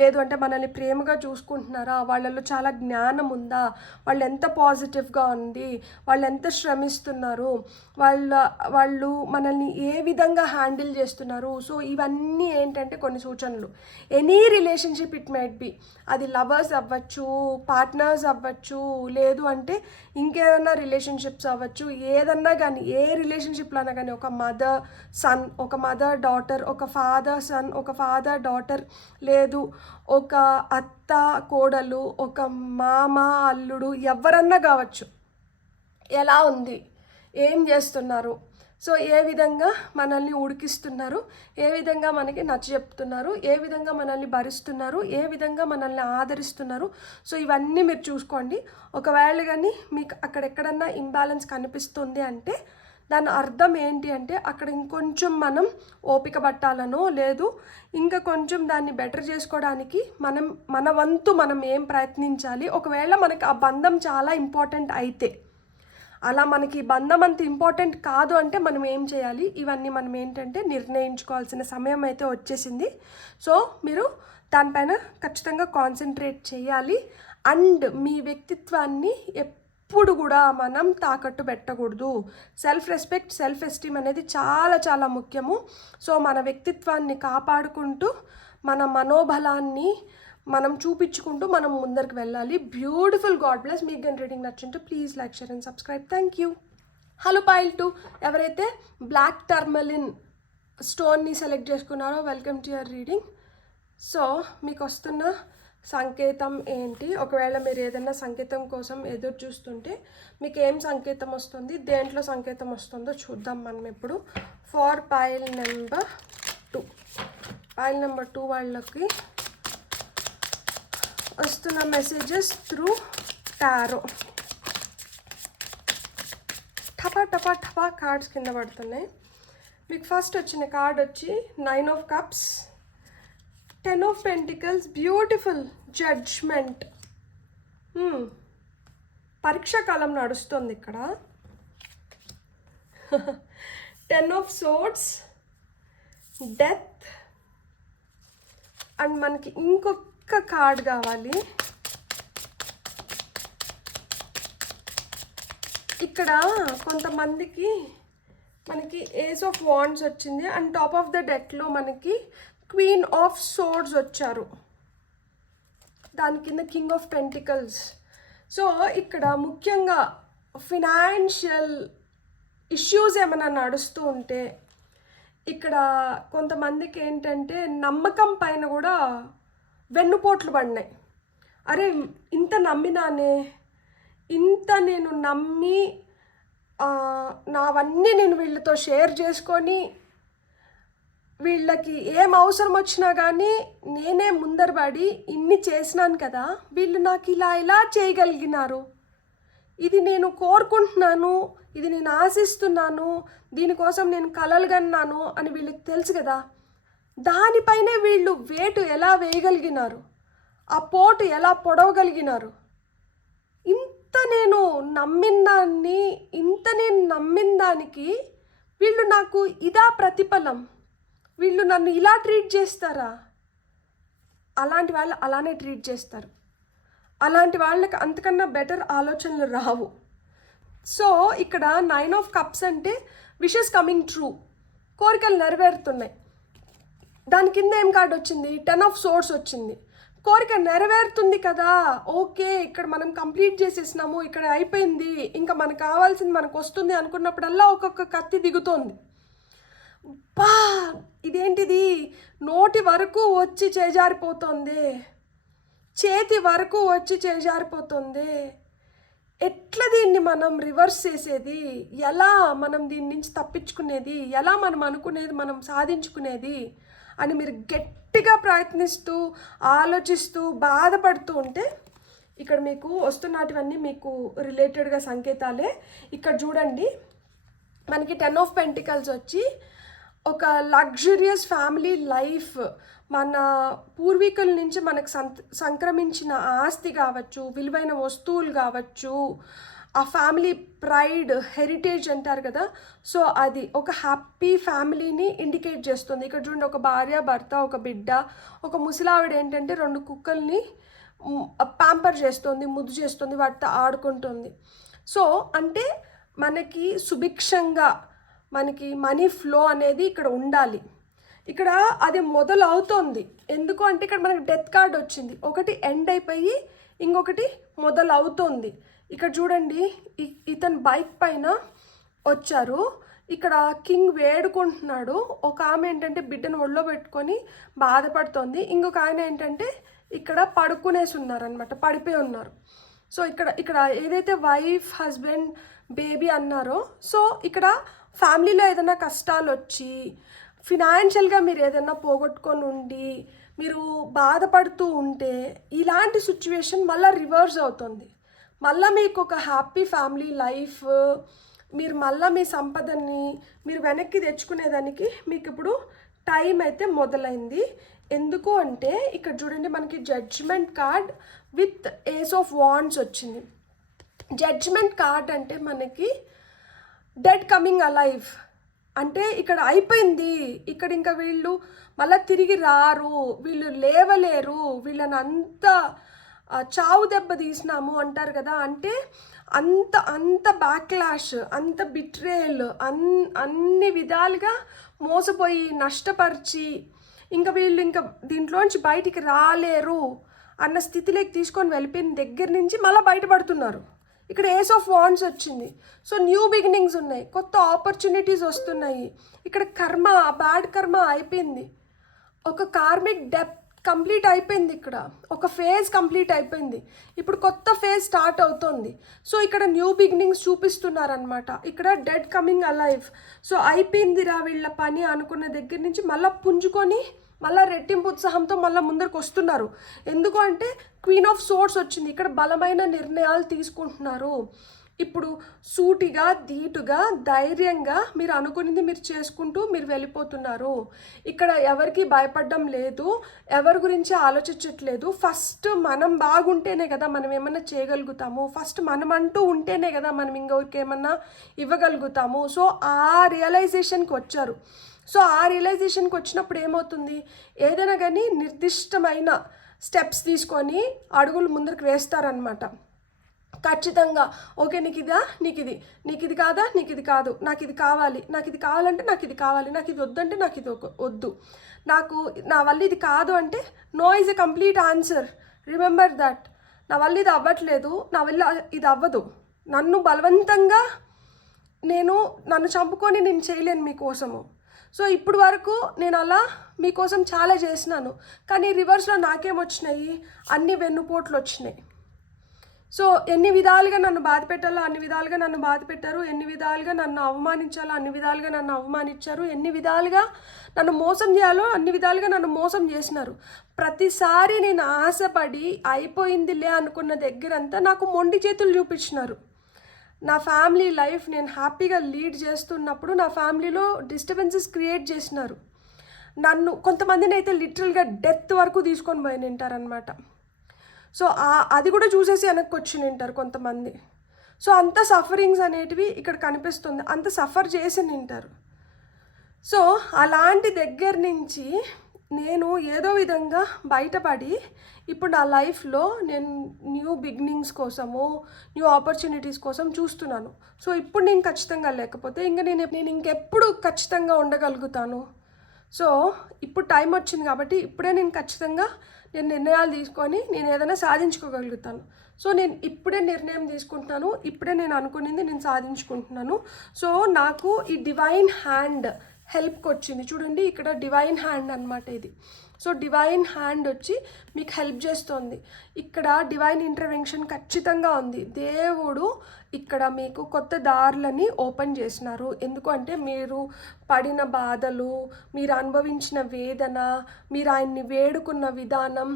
లేదు అంటే మనల్ని ప్రేమగా చూసుకుంటున్నారా, వాళ్ళల్లో చాలా జ్ఞానం ఉందా, వాళ్ళు ఎంత పాజిటివ్గా ఉంది, వాళ్ళు ఎంత శ్రమిస్తున్నారు, వాళ్ళు మనల్ని ఏ విధంగా హ్యాండిల్ చేస్తున్నారు. సో ఇవన్నీ ఏంటంటే కొన్ని సూచనలు. Any relationship it might be, అది లవర్స్ అవ్వచ్చు, పార్ట్నర్స్ అవ్వచ్చు, లేదు అంటే ఇంకేదన్నా రిలేషన్షిప్స్ అవ్వచ్చు, ఏదన్నా కానీ ఏ రిలేషన్షిప్లో అయినా కానీ ఒక మదర్ సన్, ఒక మదర్ డాటర్, ఒక ఫాదర్ సన్, ఒక ఫాదర్ డాటర్, లేదు ఒక అత్త కోడలు, ఒక మామ అల్లుడు, ఎవరన్నా కావచ్చు. ఎలా ఉంది, ఏం చేస్తున్నారు, సో ఏ విధంగా మనల్ని ఉడికిస్తున్నారు, ఏ విధంగా మనకి నచ్చజెప్తున్నారు, ఏ విధంగా మనల్ని భరిస్తున్నారు, ఏ విధంగా మనల్ని ఆదరిస్తున్నారు. సో ఇవన్నీ మీరు చూసుకోండి. ఒకవేళ కానీ మీకు అక్కడెక్కడన్నా ఇంబ్యాలెన్స్ కనిపిస్తుంది అంటే దాని అర్థం ఏంటి అంటే అక్కడ ఇంకొంచెం మనం ఓపిక పట్టాలనో, లేదు ఇంకా కొంచెం దాన్ని బెటర్ చేసుకోవడానికి మన వంతు మనం ఏం ప్రయత్నించాలి. ఒకవేళ మనకి ఆ బంధం చాలా ఇంపార్టెంట్ అయితే, అలా మనకి బంధం అంత ఇంపార్టెంట్ కాదు అంటే మనం ఏం చేయాలి, ఇవన్నీ మనం ఏంటంటే నిర్ణయించుకోవాల్సిన సమయం అయితే వచ్చేసింది. సో మీరు దానిపైన ఖచ్చితంగా కాన్సన్ట్రేట్ చేయాలి. అండ్ మీ వ్యక్తిత్వాన్ని ఎప్పుడు కూడా మనం తాకట్టు పెట్టకూడదు. సెల్ఫ్ రెస్పెక్ట్, సెల్ఫ్ ఎస్టీమ్ అనేది చాలా చాలా ముఖ్యము. సో మన వ్యక్తిత్వాన్ని కాపాడుకుంటూ మన మనోబలాన్ని మనం చూపించుకుంటూ మనం ముందరికి వెళ్ళాలి. బ్యూటిఫుల్. God bless. మీకు గన్ రీడింగ్ నచ్చుంటే please like, share and subscribe. Thank you. Hello pile 2, ఎవరైతే బ్లాక్ టర్మలిన్ స్టోన్ని సెలెక్ట్ చేసుకున్నారో welcome to your reading. So మీకు వస్తున్న సంకేతం ఏంటి, ఒకవేళ మీరు ఏదైనా సంకేతం కోసం ఎదురు చూస్తుంటే మీకు ఏం సంకేతం వస్తుంది, దేంట్లో సంకేతం వస్తుందో చూద్దాం మనం ఇప్పుడు. For pile number 2, pile number 2 వాళ్ళకి వస్తున్న మెసేజెస్ త్రూ టారో. టపా టపా టపా కార్డ్స్ కింద పడుతున్నాయి. మీకు ఫస్ట్ వచ్చిన కార్డ్ వచ్చి 9 of Cups, 10 of Pentacles, beautiful judgement. పరీక్షా కాలం నడుస్తుంది ఇక్కడ. 10 of Swords, డెత్, అండ్ మనకి ఇంకొక కార్డ్ కావాలి. ఇక్కడ కొంతమందికి మనకి ఏస్ ఆఫ్ వాండ్స్ వచ్చింది అండ్ టాప్ ఆఫ్ ద డెక్లో మనకి క్వీన్ ఆఫ్ సోర్డ్స్ వచ్చారు, దాని కింద కింగ్ ఆఫ్ పెంటికల్స్. సో ఇక్కడ ముఖ్యంగా ఫినాన్షియల్ ఇష్యూస్ ఏమైనా నడుస్తూ ఉంటే ఇక్కడ కొంతమందికి ఏంటంటే నమ్మకం పైన కూడా వెన్నుపోట్లు పడినాయి. అరే ఇంత నమ్మినానే, ఇంత నేను నమ్మి నావన్నీ నేను వీళ్ళతో షేర్ చేసుకొని వీళ్ళకి ఏం అవసరం వచ్చినా కానీ నేనే ముందరపడి ఇన్ని చేసినాను కదా, వీళ్ళు నాకు ఇలా చేయగలిగినారు, ఇది నేను కోరుకుంటున్నాను, ఇది నేను ఆశిస్తున్నాను, దీనికోసం నేను కలలు కన్నాను అని వీళ్ళకి తెలుసు కదా, దానిపైనే వీళ్ళు వేటు ఎలా వేయగలిగినారు, ఆ పోటు ఎలా పొడవగలిగినారు. ఇంత నేను నమ్మిన దానికి వీళ్ళు నాకు ఇదా ప్రతిఫలం, వీళ్ళు నన్ను ఇలా ట్రీట్ చేస్తారా? అలాంటి వాళ్ళు అలానే ట్రీట్ చేస్తారు. అలాంటి వాళ్ళకి అంతకన్నా బెటర్ ఆలోచనలు రావు. సో ఇక్కడ 9 ఆఫ్ కప్స్ అంటే విషెస్ కమింగ్ ట్రూ, కోరికలు నెరవేరుతున్నాయి. దాని కింద ఏం కార్డ్ వచ్చింది? 10 ఆఫ్ సోర్డ్స్ వచ్చింది. కోరిక నెరవేరుతుంది కదా, ఓకే ఇక్కడ మనం కంప్లీట్ చేసేసినాము, ఇక్కడ అయిపోయింది, ఇంకా మనకు కావాల్సింది మనకు వస్తుంది అనుకున్నప్పుడల్లా ఒక్కొక్క కత్తి దిగుతోంది. బా ఇదేంటిది, నోటి వరకు వచ్చి చేజారిపోతుంది, చేతి వరకు వచ్చి చేజారిపోతుంది, ఎట్లా దీన్ని మనం రివర్స్ చేసేది, ఎలా మనం దీని నుంచి తప్పించుకునేది, ఎలా మనం అనుకునేది మనం సాధించుకునేది అని మీరు గట్టిగా ప్రయత్నిస్తూ ఆలోచిస్తూ బాధపడుతూ ఉంటే ఇక్కడ మీకు వస్తున్నటువన్నీ మీకు రిలేటెడ్గా సంకేతాలే. ఇక్కడ చూడండి మనకి 10 ఆఫ్ పెంటికల్స్ వచ్చి ఒక లగ్జరియస్ ఫ్యామిలీ లైఫ్, మన పూర్వీకుల నుంచి మనకు సంక్రమించిన ఆస్తి కావచ్చు, విలువైన వస్తువులు కావచ్చు, ఆ ఫ్యామిలీ ప్రైడ్ హెరిటేజ్ అంటారు కదా, సో అది ఒక హ్యాపీ ఫ్యామిలీని ఇండికేట్ చేస్తుంది. ఇక్కడ చూడండి ఒక భార్య భర్త ఒక బిడ్డ, ఒక ముసలావిడ ఏంటంటే 2 కుక్కల్ని ప్యాంపర్ చేస్తుంది, ముద్దు చేస్తుంది, వాటితో ఆడుకుంటుంది. సో అంటే మనకి సుభిక్షంగా మనకి మనీ ఫ్లో అనేది ఇక్కడ ఉండాలి. ఇక్కడ అది మొదలవుతోంది. ఎందుకు అంటే ఇక్కడ మనకి డెత్ కార్డ్ వచ్చింది, ఒకటి ఎండ్ అయిపోయి ఇంకొకటి మొదలవుతోంది. ఇక్కడ చూడండి ఇతను బైక్ పైన వచ్చారు, ఇక్కడ కింగ్ వేడుకుంటున్నాడు, ఒక ఆమె ఏంటంటే బిడ్డను ఒళ్ళో పెట్టుకొని బాధపడుతోంది, ఇంకొక ఆయన ఏంటంటే ఇక్కడ పడుకునేసి ఉన్నారనమాట, పడిపోయి ఉన్నారు. సో ఇక్కడ ఏదైతే వైఫ్ హస్బెండ్ బేబీ అన్నారో, సో ఇక్కడ ఫ్యామిలీలో ఏదైనా కష్టాలు వచ్చి ఫినాన్షియల్గా మీరు ఏదైనా పోగొట్టుకొని ఉండి మీరు బాధపడుతూ ఉంటే ఇలాంటి సిచ్యువేషన్ మళ్ళీ రివర్స్ అవుతుంది. మళ్ళీ మీకు ఒక హ్యాపీ ఫ్యామిలీ లైఫ్, మీరు మళ్ళీ మీ సంపదని మీరు వెనక్కి తెచ్చుకునేదానికి మీకు ఇప్పుడు టైం అయితే మొదలైంది. ఎందుకు అంటే ఇక్కడ చూడండి మనకి judgement card with ace of wands వచ్చింది. జడ్జ్మెంట్ కార్డ్ అంటే మనకి డెడ్ కమింగ్ అలైవ్ అంటే ఇక్కడ అయిపోయింది, ఇక్కడ ఇంకా వీళ్ళు మళ్ళీ తిరిగి రారు, వీళ్ళు లేవలేరు, వీళ్ళని అంతా చావు దెబ్బ తీసినాము అంటారు కదా, అంటే అంత బ్యాక్లాష్, అంత బిట్రేయల్, అన్ని విధాలుగా మోసపోయి నష్టపరిచి ఇంకా వీళ్ళు ఇంకా దీంట్లోంచి బయటికి రాలేరు అన్న స్థితిలోకి తీసుకొని వెళ్ళిపోయిన దగ్గర నుంచి మళ్ళీ బయటపడుతున్నారు. ఇక్కడ ఏస్ ఆఫ్ వాండ్స్ వచ్చింది. సో న్యూ బిగినింగ్స్ ఉన్నాయి, కొత్త ఆపర్చునిటీస్ వస్తున్నాయి. ఇక్కడ కర్మ, బ్యాడ్ కర్మ అయిపోయింది, ఒక కార్మిక్ డెప్త్ కంప్లీట్ అయిపోయింది, ఇక్కడ ఒక ఫేజ్ కంప్లీట్ అయిపోయింది, ఇప్పుడు కొత్త ఫేజ్ స్టార్ట్ అవుతుంది. సో ఇక్కడ న్యూ బిగినింగ్స్ చూపిస్తున్నారనమాట. ఇక్కడ డెడ్ కమింగ్ అలైవ్, సో అయిపోయిందిరా వీళ్ళ పని అనుకున్న దగ్గర నుంచి మళ్ళీ పుంజుకొని మళ్ళీ రెట్టింపు ఉత్సాహంతో మళ్ళీ ముందరికి వస్తున్నారు. ఎందుకు అంటే క్వీన్ ఆఫ్ సోర్డ్స్ వచ్చింది, ఇక్కడ బలమైన నిర్ణయాలు తీసుకుంటున్నారు. ఇప్పుడు సూటిగా ధీటుగా ధైర్యంగా మీరు అనుకునేది మీరు చేసుకుంటూ మీరు వెళ్ళిపోతున్నారు. ఇక్కడ ఎవరికి భయపడడం లేదు, ఎవరి గురించి ఆలోచించట్లేదు. ఫస్ట్ మనం బాగుంటేనే కదా మనం ఏమన్నా చేయగలుగుతాము, ఫస్ట్ మనం అంటూ ఉంటేనే కదా మనం ఇంకొకరికి ఏమన్నా ఇవ్వగలుగుతాము. సో ఆ రియలైజేషన్కి వచ్చారు. సో ఆ రియలైజేషన్కి వచ్చినప్పుడు ఏమవుతుంది, ఏదైనా కానీ నిర్దిష్టమైన స్టెప్స్ తీసుకొని అడుగులు ముందరికి వేస్తారనమాట. ఖచ్చితంగా ఓకే నీకు ఇది కాదా, నీకు ఇది కాదు, నాకు ఇది కావాలి, నాకు ఇది కావాలంటే నాకు ఇది కావాలి, నాకు ఇది వద్దంటే నాకు ఇది వద్దు, నాకు నా వల్ల ఇది కాదు అంటే no is a complete answer. Remember that. నా వల్ల ఇది అవ్వట్లేదు, నా వల్ల ఇది అవ్వదు. నన్ను బలవంతంగా నన్ను చంపుకొని నేను చేయలేను మీకోసము. సో ఇప్పుడు వరకు నేను అలా మీకోసం చాలా చేసినాను, కానీ రివర్స్లో నాకేమొచ్చినాయి, అన్ని వెన్నుపోట్లు వచ్చినాయి. సో ఎన్ని విధాలుగా నన్ను బాధ పెట్టాలో అన్ని విధాలుగా నన్ను బాధ పెట్టారు, ఎన్ని విధాలుగా నన్ను అవమానించాలో అన్ని విధాలుగా నన్ను అవమానించారు, ఎన్ని విధాలుగా నన్ను మోసం చేయాలో అన్ని విధాలుగా నన్ను మోసం చేసినారు. ప్రతిసారి నేను ఆశపడి అయిపోయిందిలే అనుకున్న దగ్గరంతా నాకు మొండి చేతులు చూపించినారు. నా ఫ్యామిలీ లైఫ్ నేను హ్యాపీగా లీడ్ చేస్తున్నప్పుడు నా ఫ్యామిలీలో డిస్టర్బెన్సెస్ క్రియేట్ చేసినారు. నన్ను కొంతమందిని అయితే లిటరల్గా డెత్ వరకు తీసుకొని పోయి నింటారనమాట. సో అది కూడా చూసేసి వెనక్కి వచ్చి నింటారు కొంతమంది. సో అంత సఫరింగ్స్ అనేటివి ఇక్కడ కనిపిస్తుంది, అంత సఫర్ చేసి నింటారు. సో అలాంటి దగ్గర నుంచి నేను ఏదో విధంగా బయటపడి ఇప్పుడు నా లైఫ్లో నేను న్యూ బిగినింగ్స్ కోసము, న్యూ ఆపర్చునిటీస్ కోసం చూస్తున్నాను. సో ఇప్పుడు నేను ఖచ్చితంగా లేకపోతే ఇంకా నేను ఇంకెప్పుడు ఖచ్చితంగా ఉండగలుగుతాను. సో ఇప్పుడు టైం వచ్చింది కాబట్టి ఇప్పుడే నేను ఖచ్చితంగా నిర్ణయాలు తీసుకొని నేను ఏదైనా సాధించుకోగలుగుతాను. సో నేను ఇప్పుడే నిర్ణయం తీసుకుంటున్నాను, ఇప్పుడే నేను అనుకునేది నేను సాధించుకుంటున్నాను. సో నాకు ఈ డివైన్ హ్యాండ్ హెల్ప్కి వచ్చింది. చూడండి ఇక్కడ డివైన్ హ్యాండ్ అనమాట ఇది. సో డివైన్ హ్యాండ్ వచ్చి మీకు హెల్ప్ చేస్తుంది. ఇక్కడ డివైన్ ఇంటర్వెన్షన్ ఖచ్చితంగా ఉంది. దేవుడు ఇక్కడ మీకు కొత్త దారులని ఓపెన్ చేసినారు. ఎందుకు అంటే మీరు పడిన బాధలు, మీరు అనుభవించిన వేదన, మీరు ఆయన్ని వేడుకున్న విధానం,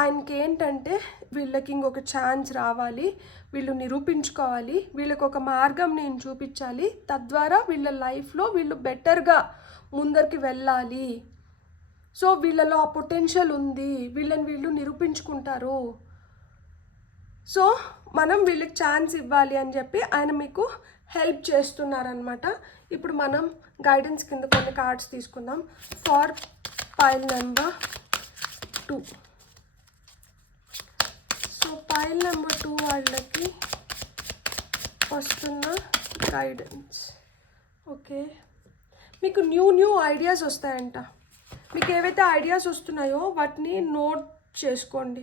ఆయనకి ఏంటంటే వీళ్ళకి ఇంకొక ఛాన్స్ రావాలి, వీళ్ళు నిరూపించుకోవాలి, వీళ్ళకి ఒక మార్గం నేను చూపించాలి, తద్వారా వీళ్ళ లైఫ్లో వీళ్ళు బెటర్గా ముందరికి వెళ్ళాలి. సో వీళ్ళలో ఆ పొటెన్షియల్ ఉంది, వీళ్ళు నిరూపించుకుంటారు. సో మనం వీళ్ళకి ఛాన్స్ ఇవ్వాలి అని చెప్పి ఆయన మీకు హెల్ప్ చేస్తున్నారనమాట. ఇప్పుడు మనం గైడెన్స్ కింద కొన్ని కార్డ్స్ తీసుకుందాం for pile number 2. So pile number 2 వాళ్ళకి వస్తున్న గైడెన్స్. ఓకే, మీకు న్యూ ఐడియాస్ వస్తాయంట. మీకు ఏవైతే ఐడియాస్ వస్తున్నాయో వాటిని నోట్ చేసుకోండి,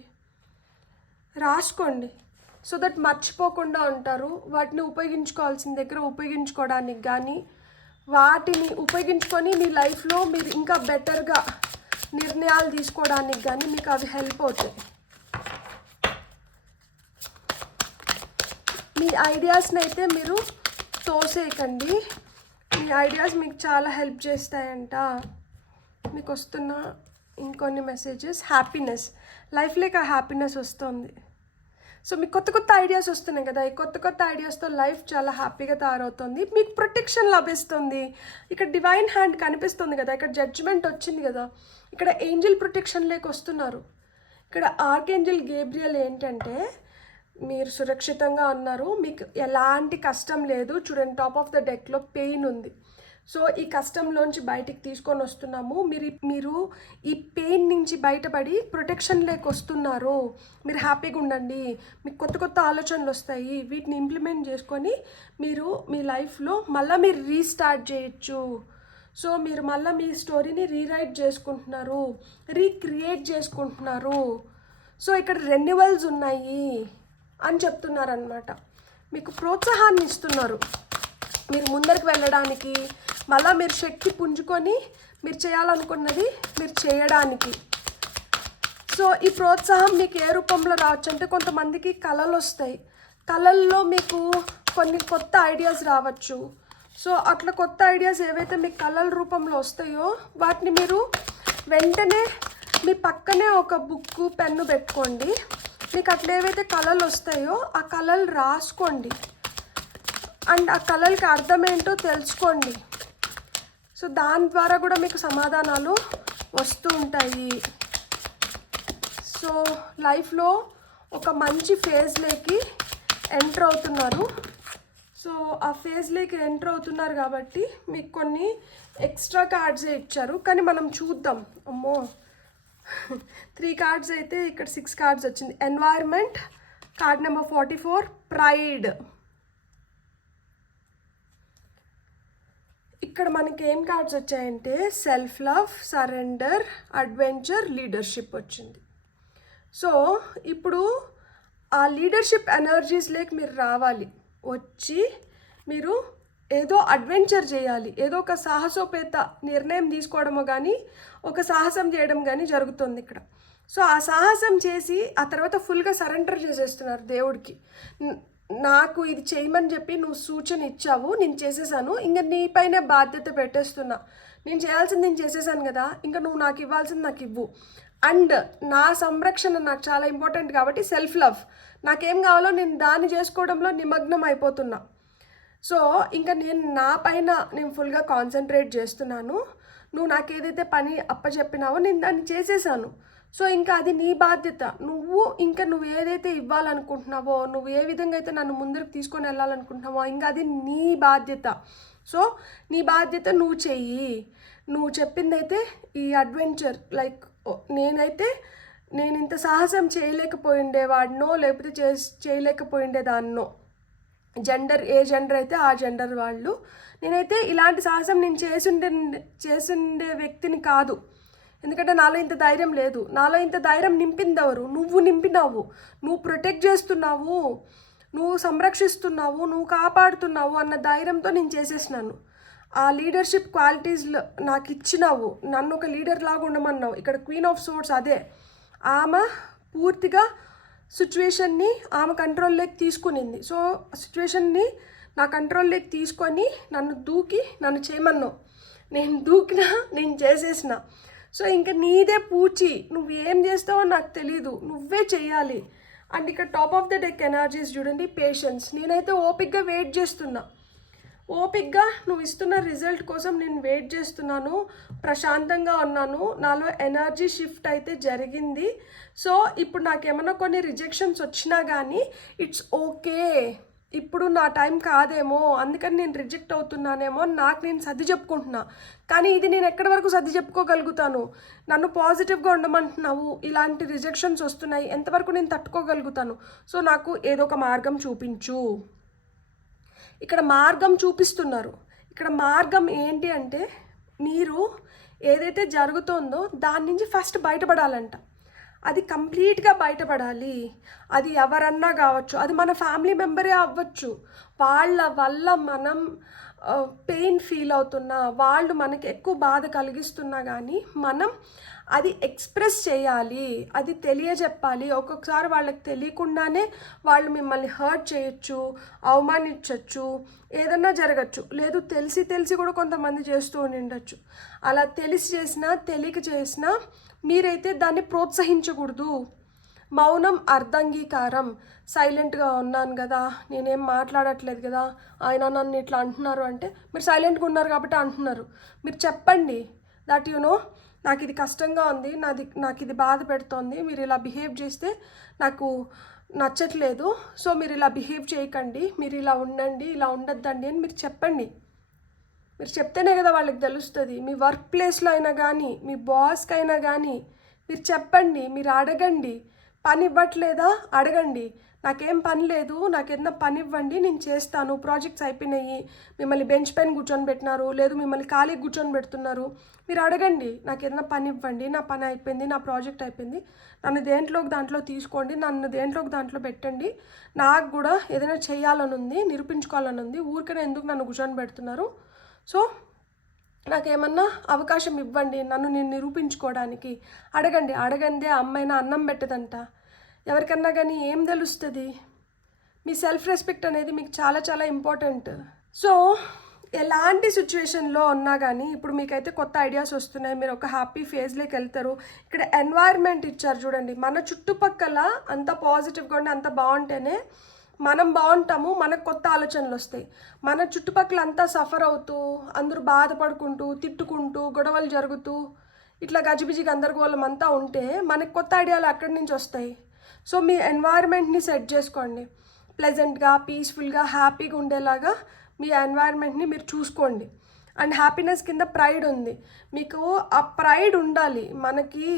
రాసుకోండి. సో దట్ మర్చిపోకుండా ఉంటారు. వాటిని ఉపయోగించుకోవాల్సిన దగ్గర ఉపయోగించుకోవడానికి కానీ, వాటిని ఉపయోగించుకొని మీ లైఫ్లో మీరు ఇంకా బెటర్గా నిర్ణయాలు తీసుకోవడానికి కానీ మీకు అవి హెల్ప్ అవుతాయి. మీ ఐడియాస్ని అయితే మీరు తోసేయకండి. మీ ఐడియాస్ మీకు చాలా హెల్ప్ చేస్తాయంట. మీకు వస్తున్న ఇంకొన్ని మెసేజెస్, హ్యాపీనెస్, లైఫ్లోకి ఆ హ్యాపీనెస్ వస్తుంది. సో మీకు కొత్త ఐడియాస్ వస్తున్నాయి కదా, ఈ కొత్త ఐడియాస్తో లైఫ్ చాలా హ్యాపీగా తయారవుతుంది. మీకు ప్రొటెక్షన్ లభిస్తుంది. ఇక్కడ డివైన్ హ్యాండ్ కనిపిస్తుంది కదా, ఇక్కడ జడ్జిమెంట్ వచ్చింది కదా, ఇక్కడ ఏంజల్ ప్రొటెక్షన్ లేక వస్తున్నారు. ఇక్కడ ఆర్కేంజల్ గేబ్రియల్ ఏంటంటే మీరు సురక్షితంగా ఉన్నారు, మీకు ఎలాంటి కష్టం లేదు. చూడండి టాప్ ఆఫ్ ద డెక్లో పెయిన్ ఉంది. సో ఈ కష్టంలోంచి బయటికి తీసుకొని వస్తున్నాము. మీరు ఈ పెయిన్ నుంచి బయటపడి ప్రొటెక్షన్ లేక వస్తున్నారు. మీరు హ్యాపీగా ఉండండి. మీకు కొత్త ఆలోచనలు వస్తాయి. వీటిని ఇంప్లిమెంట్ చేసుకొని మీరు మీ లైఫ్లో మళ్ళీ మీరు రీస్టార్ట్ చేయొచ్చు. సో మీరు మళ్ళీ మీ స్టోరీని రీరైట్ చేసుకుంటున్నారు, రీక్రియేట్ చేసుకుంటున్నారు. సో ఇక్కడ రెన్యువల్స్ ఉన్నాయి అని చెప్తున్నారనమాట. మీకు ప్రోత్సాహాన్ని ఇస్తున్నారు మీరు ముందరికి వెళ్ళడానికి, మళ్ళీ మీరు శక్తి పుంజుకొని మీరు చేయాలనుకున్నది మీరు చేయడానికి. సో ఈ ప్రోత్సాహం మీకు ఏ రూపంలో రావచ్చు అంటే కొంతమందికి కళలు వస్తాయి, కళల్లో మీకు కొన్ని కొత్త ఐడియాస్ రావచ్చు. సో అట్లా కొత్త ఐడియాస్ ఏవైతే మీకు కళల రూపంలో వస్తాయో వాటిని మీరు వెంటనే మీ పక్కనే ఒక బుక్ పెన్ను పెట్టుకోండి. మీకు అట్లా ఏవైతే కళలు వస్తాయో ఆ కళలు రాసుకోండి అండ్ ఆ కళలకి అర్థం ఏంటో తెలుసుకోండి. సో దాని ద్వారా కూడా మీకు సమాధానాలు వస్తూ ఉంటాయి. సో లైఫ్లో ఒక మంచి ఫేజ్లోకి ఎంటర్ అవుతున్నారు. సో ఆ ఫేజ్లోకి ఎంటర్ అవుతున్నారు కాబట్టి మీకు కొన్ని ఎక్స్ట్రా కార్డ్సే ఇచ్చారు. కానీ మనం చూద్దాం. అమ్మో 3 కార్డ్స్ అయితే ఇక్కడ 6 కార్డ్స్ వచ్చింది. Environment card number 44, pride. ఇక్కడ మనకి ఏం కార్డ్స్ వచ్చాయంటే self love, surrender, adventure, leadership వచ్చింది. సో ఇప్పుడు ఆ లీడర్షిప్ ఎనర్జీస్లోకి మీరు రావాలి. వచ్చి మీరు ఏదో అడ్వెంచర్ చేయాలి, ఏదో ఒక సాహసోపేత నిర్ణయం తీసుకోవడమో కానీ ఒక సాహసం చేయడం కానీ జరుగుతుంది ఇక్కడ. సో ఆ సాహసం చేసి ఆ తర్వాత ఫుల్గా సరెండర్ చేసేస్తున్నారు దేవుడికి. నాకు ఇది చేయమని చెప్పి నువ్వు సూచన ఇచ్చావు, నేను చేసేసాను, ఇంకా నీపైనే బాధ్యత పెట్టేస్తున్నా, నేను చేయాల్సింది నేను చేసేసాను కదా, ఇంకా నువ్వు నాకు ఇవ్వాల్సింది నాకు ఇవ్వు. అండ్ నా సంరక్షణ నాకు చాలా ఇంపార్టెంట్ కాబట్టి సెల్ఫ్ లవ్, నాకేం కావాలో నేను దాన్ని చేసుకోవడంలో నిమగ్నం అయిపోతున్నా. సో ఇంకా నేను నా పైన నేను ఫుల్గా కాన్సన్ట్రేట్ చేస్తున్నాను. నువ్వు నాకు ఏదైతే పని అప్పచెప్పినావో నేను దాన్ని చేసేసాను. సో ఇంకా అది నీ బాధ్యత. నువ్వు ఏదైతే ఇవ్వాలనుకుంటున్నావో, నువ్వు ఏ విధంగా అయితే నన్ను ముందుకు తీసుకొని వెళ్ళాలనుకుంటున్నావో ఇంకా అది నీ బాధ్యత. సో నీ బాధ్యత నువ్వు చెయ్యి. నువ్వు చెప్పిందైతే ఈ అడ్వెంచర్ లైక్ నేను ఇంత సాహసం చేయలేకపోయిండేవాడినో లేకపోతే చేయలేకపోయిండేదాన్నో, ఏ జెండర్ అయితే ఆ జెండర్ వాళ్ళు, నేనైతే ఇలాంటి సాహసం నేను చేసిండే వ్యక్తిని కాదు. ఎందుకంటే నాలో ఇంత ధైర్యం లేదు. నాలో ఇంత ధైర్యం నింపింది ఎవరు? నువ్వు నింపినావు. నువ్వు ప్రొటెక్ట్ చేస్తున్నావు, నువ్వు సంరక్షిస్తున్నావు, నువ్వు కాపాడుతున్నావు అన్న ధైర్యంతో నేను చేసేసినాను. ఆ లీడర్షిప్ క్వాలిటీస్ నాకు ఇచ్చినావు, నన్ను ఒక లీడర్ లాగా ఉండమన్నావు. ఇక్కడ క్వీన్ ఆఫ్ సోర్డ్స్ అదే. ఆమె పూర్తిగా సిచ్యువేషన్ని ఆమె కంట్రోల్లోకి తీసుకునింది. సో సిచ్యువేషన్ని నా కంట్రోల్లోకి తీసుకొని నన్ను చేయమన్నావు. నేను దూకినా, నేను చేసేసిన. సో ఇంకా నీదే పూచి, నువ్వు ఏం చేస్తావో నాకు తెలీదు, నువ్వే చెయ్యాలి. అండ్ ఇక్కడ top of the deck energies చూడండి, పేషెన్స్. నేనైతే ఓపిక్గా వెయిట్ చేస్తున్నా. ఓపిక్గా నువ్వు ఇస్తున్న రిజల్ట్ కోసం నేను వెయిట్ చేస్తున్నాను. ప్రశాంతంగా ఉన్నాను. నాలో ఎనర్జీ షిఫ్ట్ అయితే జరిగింది. సో ఇప్పుడు నాకేమన్నా కొన్ని రిజెక్షన్స్ వచ్చినా కానీ ఇట్స్ ఓకే, ఇప్పుడు నా టైం కాదేమో, అందుకని నేను రిజెక్ట్ అవుతున్నానేమో, నాకు నేను సర్ది చెప్పుకుంటున్నా. కానీ ఇది నేను ఎక్కడి వరకు సర్ది చెప్పుకోగలుగుతాను? నన్ను పాజిటివ్గా ఉండమంటున్నావు, ఇలాంటి రిజెక్షన్స్ వస్తున్నాయి, ఎంతవరకు నేను తట్టుకోగలుగుతాను? సో నాకు ఏదో ఒక మార్గం చూపించు. ఇక్కడ మార్గం చూపిస్తున్నారు. ఇక్కడ మార్గం ఏంటి అంటే మీరు ఏదైతే జరుగుతుందో దాని నుంచి ఫస్ట్ బయటపడాలంట. అది కంప్లీట్గా బయటపడాలి. అది ఎవరన్నా కావచ్చు, అది మన ఫ్యామిలీ మెంబరే అవ్వచ్చు. వాళ్ళ వల్ల మనం పెయిన్ ఫీల్ అవుతున్నా, వాళ్ళు మనకి ఎక్కువ బాధ కలిగిస్తున్నా కానీ మనం అది ఎక్స్ప్రెస్ చేయాలి, అది తెలియజెప్పాలి. ఒక్కొక్కసారి వాళ్ళకి తెలియకుండానే వాళ్ళు మిమ్మల్ని హర్ట్ చేయొచ్చు, అవమానించవచ్చు, ఏదన్నా జరగచ్చు. లేదు తెలిసి కూడా కొంతమంది చేస్తూ ఉండొచ్చు. అలా తెలిసి చేసినా తెలియక చేసినా మీరైతే దాన్ని ప్రోత్సహించకూడదు. మౌనం అర్ధంగీకారం. సైలెంట్గా ఉన్నాను కదా, నేనేం మాట్లాడట్లేదు కదా, ఆయన నన్ను ఇట్లా అంటున్నారు అంటే మీరు సైలెంట్గా ఉన్నారు కాబట్టి అంటున్నారు. మీరు చెప్పండి దట్ నాకు ఇది కష్టంగా ఉంది, నాకు ఇది బాధ పెడుతోంది, మీరు ఇలా బిహేవ్ చేస్తే నాకు నచ్చట్లేదు, సో మీరు ఇలా బిహేవ్ చేయకండి, మీరు ఇలా ఉండండి, ఇలా ఉండొద్దండి అని మీరు చెప్పండి. మీరు చెప్తేనే కదా వాళ్ళకి తెలుస్తుంది. మీ వర్క్ ప్లేస్లో అయినా కానీ, మీ బాస్కి అయినా కానీ మీరు చెప్పండి, మీరు అడగండి. పని ఇవ్వట్లేదా అడగండి, నాకేం పని లేదు, నాకు ఏదైనా పని ఇవ్వండి, నేను చేస్తాను, ప్రాజెక్ట్స్ అయిపోయినాయి, మిమ్మల్ని బెంచ్ పైన కూర్చొని పెట్టినారు, లేదు మిమ్మల్ని ఖాళీకి కూర్చొని పెడుతున్నారు, మీరు అడగండి, నాకు ఏదైనా పని ఇవ్వండి, నా పని అయిపోయింది, నా ప్రాజెక్ట్ అయిపోయింది, నన్ను దాంట్లో తీసుకోండి, నన్ను దాంట్లో పెట్టండి, నాకు కూడా ఏదైనా చేయాలని ఉంది, నిరూపించుకోవాలని ఉంది, ఊరికనే ఎందుకు నన్ను కూర్చొని పెడుతున్నారు, సో నాకేమన్నా అవకాశం ఇవ్వండి, నన్ను నేను నిరూపించుకోవడానికి అడగందే అమ్మాయినా అన్నం పెట్టదంట. ఎవరికన్నా కానీ ఏం తెలుస్తుంది? మీ సెల్ఫ్ రెస్పెక్ట్ అనేది మీకు చాలా చాలా ఇంపార్టెంట్. సో ఎలాంటి సిచ్యువేషన్లో ఉన్నా కానీ ఇప్పుడు మీకైతే కొత్త ఐడియాస్ వస్తున్నాయి, మీరు ఒక హ్యాపీ ఫేజ్లోకి వెళ్తారు. ఇక్కడ ఎన్వైర్న్మెంట్ ఇచ్చారు చూడండి, మన చుట్టుపక్కల అంత పాజిటివ్గా ఉండి అంత బాగుంటేనే మనం బాగుంటాము, మనకు కొత్త ఆలోచనలు వస్తాయి. మన చుట్టుపక్కల అంతా సఫర్ అవుతూ, అందరూ బాధపడుకుంటూ, తిట్టుకుంటూ, గొడవలు జరుగుతూ, ఇట్లా గజిబిజి గందరగోళం అంతా ఉంటే మనకు కొత్త ఐడియాలు అక్కడి నుంచి వస్తాయి. సో మీ ఎన్వైర్న్మెంట్ని సెట్ చేసుకోండి, ప్లెజెంట్గా, పీస్ఫుల్గా, హ్యాపీగా ఉండేలాగా మీ ఎన్వైర్న్మెంట్ని మీరు చూసుకోండి. అండ్ హ్యాపీనెస్ కింద ప్రైడ్ ఉంది, మీకు ఆ ప్రైడ్ ఉండాలి. మనకి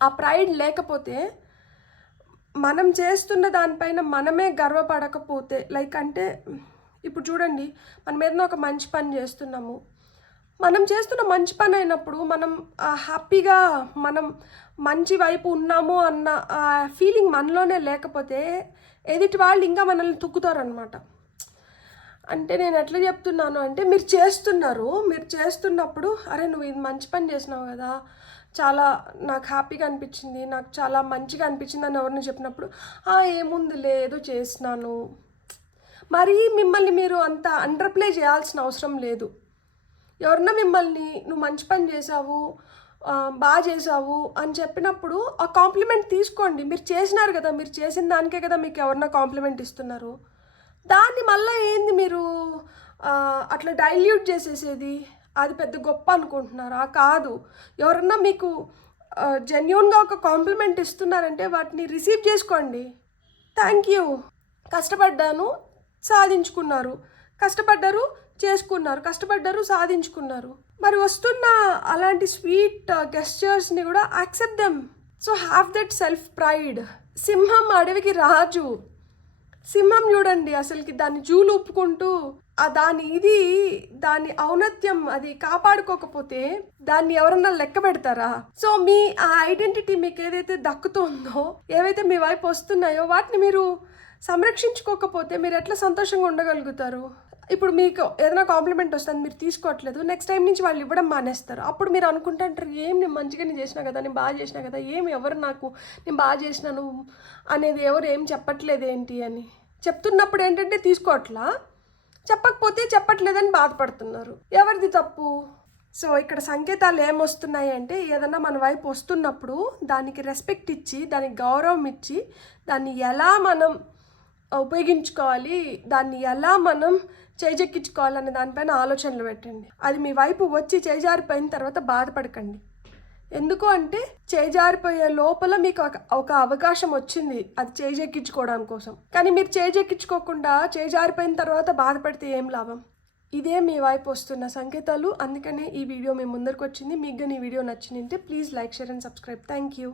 ఆ ప్రైడ్ లేకపోతే మనం చేస్తున్న దానిపైన మనమే గర్వపడకపోతే, లైక్ అంటే ఇప్పుడు చూడండి, మనం ఏదైనా ఒక మంచి పని చేస్తున్నాము, మనం చేస్తున్న మంచి పని అయినప్పుడు మనం హ్యాపీగా మనం మంచి వైపు ఉన్నాము అన్న ఫీలింగ్ మనలోనే లేకపోతే ఎదుటి వాళ్ళు ఇంకా మనల్ని తొక్కుతారనమాట. అంటే నేను ఎట్లా చెప్తున్నాను అంటే, మీరు చేస్తున్నప్పుడు అరే నువ్వు ఇది మంచి పని చేసినావు కదా, చాలా నాకు హ్యాపీగా అనిపించింది, నాకు చాలా మంచిగా అనిపించింది అని ఎవరిని చెప్పినప్పుడు ఏముంది లేదు చేసినాను, మరి మిమ్మల్ని మీరు అంత అండర్ప్లే చేయాల్సిన అవసరం లేదు. ఎవరన్నా మిమ్మల్ని నువ్వు మంచి పని చేసావు, బాగా చేసావు అని చెప్పినప్పుడు ఆ కాంప్లిమెంట్ తీసుకోండి. మీరు చేసినారు కదా, మీరు చేసిన దానికే కదా మీకు ఎవరన్నా కాంప్లిమెంట్ ఇస్తున్నారు. దాన్ని మళ్ళీ ఏంది మీరు అట్లా డైల్యూట్ చేసేసేది, అది పెద్ద గొప్ప అనుకుంటున్నారా? కాదు. ఎవరన్నా మీకు జెన్యూన్గా ఒక కాంప్లిమెంట్ ఇస్తున్నారంటే వాటిని రిసీవ్ చేసుకోండి. థ్యాంక్ యూ, కష్టపడ్డాను సాధించుకున్నారు, కష్టపడ్డారు చేసుకున్నారు, కష్టపడ్డారు సాధించుకున్నారు. మరి వస్తున్న అలాంటి స్వీట్ గెస్చర్స్ని కూడా accept them. So have that self pride. సింహం అడవికి రాజు. సింహం చూడండి అసలుకి దాన్ని జూలు ఒప్పుకుంటూ దాని ఔన్నత్యం అది కాపాడుకోకపోతే దాన్ని ఎవరన్నా లెక్క పెడతారా? సో మీ ఆ ఐడెంటిటీ మీకు ఏదైతే దక్కుతుందో, ఏవైతే మీ వైపు వస్తున్నాయో వాటిని మీరు సంరక్షించుకోకపోతే మీరు ఎట్లా సంతోషంగా ఉండగలుగుతారు? ఇప్పుడు మీకు ఏదైనా కాంప్లిమెంట్ వస్తుంది, మీరు తీసుకోవట్లేదు, నెక్స్ట్ టైం నుంచి వాళ్ళు ఇవ్వడం మానేస్తారు. అప్పుడు మీరు అనుకుంటుంటారు, ఏం నేను మంచిగానే చేసినా కదా, నేను బాగా చేసినా కదా, ఎవరు నాకు నేను బాగా చేసినాను అనేది ఎవరు ఏం చెప్పట్లేదు ఏంటి అని. చెప్తున్నప్పుడు ఏంటంటే తీసుకోవట్లా, చెప్పకపోతే చెప్పట్లేదని బాధపడుతున్నారు. ఎవరిది తప్పు? సో ఇక్కడ సంకేతాలు ఏమొస్తున్నాయి అంటే, ఏదన్నా మన వైపు వస్తున్నప్పుడు దానికి రెస్పెక్ట్ ఇచ్చి, దానికి గౌరవం ఇచ్చి, దాన్ని ఎలా మనం ఉపయోగించుకోవాలి, దాన్ని ఎలా మనం చేజెక్కించుకోవాలనే దానిపైన ఆలోచనలు పెట్టండి. అది మీ వైపు వచ్చి చేజారిపోయిన తర్వాత బాధపడకండి. ఎందుకు అంటే చేజారిపోయే లోపల మీకు ఒక అవకాశం వచ్చింది అది చేజెక్కించుకోవడం కోసం. కానీ మీరు చేజెక్కించుకోకుండా చేజారిపోయిన తర్వాత బాధపడితే ఏం లాభం? ఇదే మీ వైపు వస్తున్న సంకేతాలు. అందుకనే ఈ వీడియో మీ ముందరికి వచ్చింది. మీకు కానీ ఈ వీడియో నచ్చిందంటే please like, share and subscribe. Thank you.